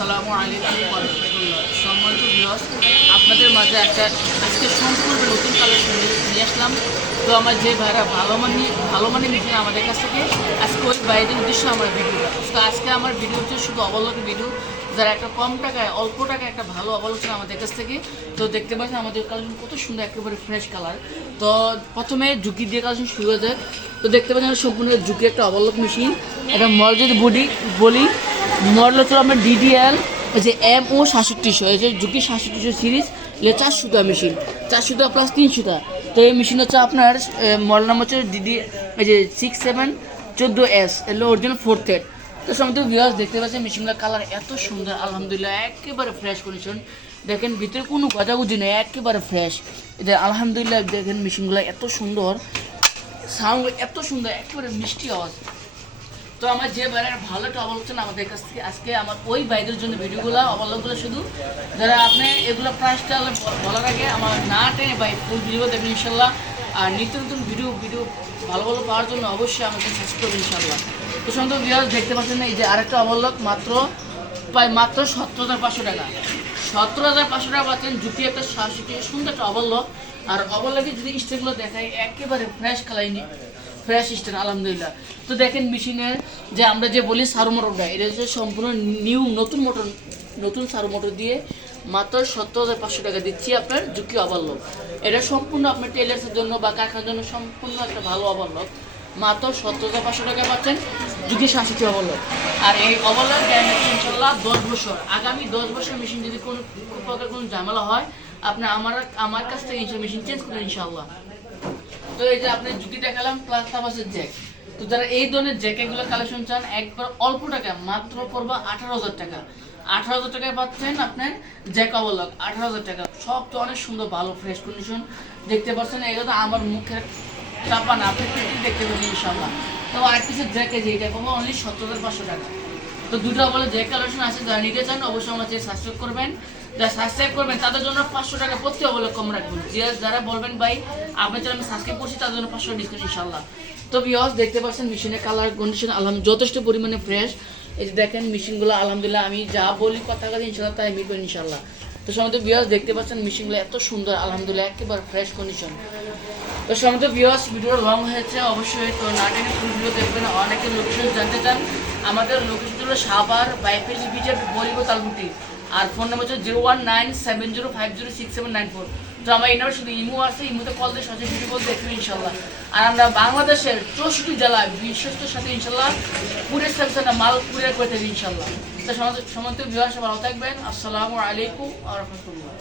আসসালামু আলাইকুম ওয়া রাহমাতুল্লাহ। সম্মানিত ভিউয়ার্স, আপনাদের মাঝে একটা আজকে সম্পূর্ণ নতুন কালেকশন নিয়ে আসলাম। তো আমার যে ভাইরা ভালো মানে নিয়েছেন আমাদের কাছ থেকে, আজকে ওই ভাইদের উদ্দেশ্যে আমার ভিডিও। তো আজকে আমার ভিডিও হচ্ছে শুধু অবলোকের ভিডিও, যারা একটা কম টাকায় অল্প টাকায় একটা ভালো অবলোচনা আমাদের কাছ থেকে। তো দেখতে পাচ্ছেন আমাদের কালেকশন কত সুন্দর, একেবারে ফ্রেশ কালার। তো প্রথমে ঝুঁকি দিয়ে কালেকশন শুরু হয়ে যায়। তো দেখতে পাচ্ছেন সম্পূর্ণ ঝুঁকি একটা অবলোক মেশিন। এটা মল যদি বলি মডেল হচ্ছে আপনার ডিডিএল এই যে MO 6700, এই যে ঝুঁকি 6700 সিরিজ, 400টা মেশিন, 400টা প্লাস 300টা। তো এই মেশিন হচ্ছে আপনার মডেল নাম হচ্ছে এই যে 6714S, এগুলো অরিজিনাল 4th হেড। তো সমস্ত ভিউয়ার্স দেখতে পাচ্ছেন মেশিনগুলোর কালার এত সুন্দর, আলহামদুলিল্লাহ একেবারে ফ্রেশ কন্ডিশন। দেখেন ভিতরে কোনো গজাগুজি নেই, একেবারে ফ্রেশ। এটা আলহামদুলিল্লাহ দেখেন মেশিনগুলো এত সুন্দর, সাউন্ড এত সুন্দর, একেবারে মিষ্টি আওয়াজ। তো আমার যে বাইরের ভালো একটা অবলোচনা আমাদের কাছ থেকে আজকে আমার ওই বাইরের জন্য ভিডিওগুলো অবলোকগুলো শুধু যারা আপনি এগুলো প্রাইসটা বলার আগে আমার না টেনে বাই ফুল ভিডিও দেখবেন ইনশাল্লাহ। আর নিত্য নতুন ভিডিও ভালো পাওয়ার জন্য অবশ্যই আমাকে সাবস্ক্রাইব করবেন ইনশাল্লাহ। তো সুন্দর ভিউয়ার্স দেখতে পাচ্ছেন এই যে আরেকটা অবলোক মাত্র 17,500 টাকা, 17,500 টাকা পাচ্ছেন। ঝুঁকি একটা সুন্দর একটা অবলোক। আর অবলোকে যদি স্টেগুলো দেখায় একেবারে ফ্রেশ কালার, ফ্রেশ স্টেন আলহামদুলিল্লাহ। তো দেখেন মেশিনের যে আমরা যে বলি সারো মোটরটা, এটা হচ্ছে সম্পূর্ণ নতুন সারো মোটর দিয়ে মাত্র 17,500 টাকা দিচ্ছি আপনার ঝুঁকি ওভারলোক। এটা সম্পূর্ণ আপনার টেলার্সের জন্য বা কারখানার জন্য সম্পূর্ণ একটা ভালো ওভারলোক। মাত্র 17,500 টাকা পাচ্ছেন ঝুঁকি 67 ওভারলোক। আর এই ওভারলোক গ্যারান্টি ইনশাল্লাহ 10 বছর। আগামী 10 বছর মেশিন যদি কোনো প্রকার কোনো ঝামেলা হয়, আপনি আমার কাছ থেকে মেশিন চেঞ্জ করবেন ইনশাল্লাহ। তো এই যে আপনি ঝুঁকি দেখালাম প্লাস তারপাশের জ্যাক। তো যারা এই ধরনের জ্যাকেটগুলো কালেকশন চান একবার অল্প টাকা মাত্র পড়বা 18,000 টাকা, 18,000 টাকায় পাচ্ছেন আপনার জ্যাক ওভারলক। 18,000 টাকা, সব তো অনেক সুন্দর, ভালো ফ্রেশ কন্ডিশন দেখতে পাচ্ছেন। এগুলো তো আমার মুখের চাপা না, আপনি দেখতে পাবেন ইনশাল্লাহ। তো আর কিছু জ্যাকে যেটা পাবো অনলি 17,500 টাকা। তো দুটো বলে যে কালেকশন আছে, যারা নিতে চান অবশ্যই আমার চেয়ে সাবস্ক্রাইব করবেন। যারা সাবস্ক্রাইব করবেন তাদের জন্য 500 টাকা প্রতি অবলক কম রাখবেন। যারা বলবেন ভাই আপনার চ্যানেল আমি সাবস্ক্রাইব করছি, তাদের জন্য 500 ডিসকাউন্ট ইনশাল্লাহ। তো ভিউয়ার্স দেখতে পাচ্ছেন মেশিনের কালার কন্ডিশন আলহামদুলিল্লাহ যথেষ্ট পরিমাণে ফ্রেশ। এই যে দেখেন মেশিনগুলো আলহামদুলিল্লাহ আমি যা বলি কথা ইনশাল্লাহ তাই মিটবেন ইনশাল্লাহ। তো সমস্ত ভিউয়ার্স দেখতে পাচ্ছেন মেশিনগুলো এত সুন্দর, আলহামদুলিল্লাহ একেবারে ফ্রেশ কন্ডিশন। তো সমস্ত ভিউয়ার্স ভিডিও লং হয়েছে অবশ্যই, তো না টেনে ফুল ভিডিও দেখবেন। অনেকে লোকেশন জানতে চান, আমাদের লোকেশন হলো সাভার বাইপাস বিচের বলিব তালগুটি। আর ফোন নাম্বার হচ্ছে 01970506794। তো আমার এই নাম্বার শুধু ইমো আছে, ইমোতে কল দিয়ে সহজে ভিডিও কল দেখবেন ইনশাল্লাহ। আর আমরা বাংলাদেশের 64 জেলায় বিশ্বস্তর সাথে ইনশাল্লাহ কুরিয়ার সার্ভিসটা মাল কুরিয়ার করে থাকি ইনশাল্লাহ। তো সমস্ত ভিউয়ার্স ভালো থাকবেন। আসসালামু আলাইকুম ওয়া রাহমাতুল্লাহ।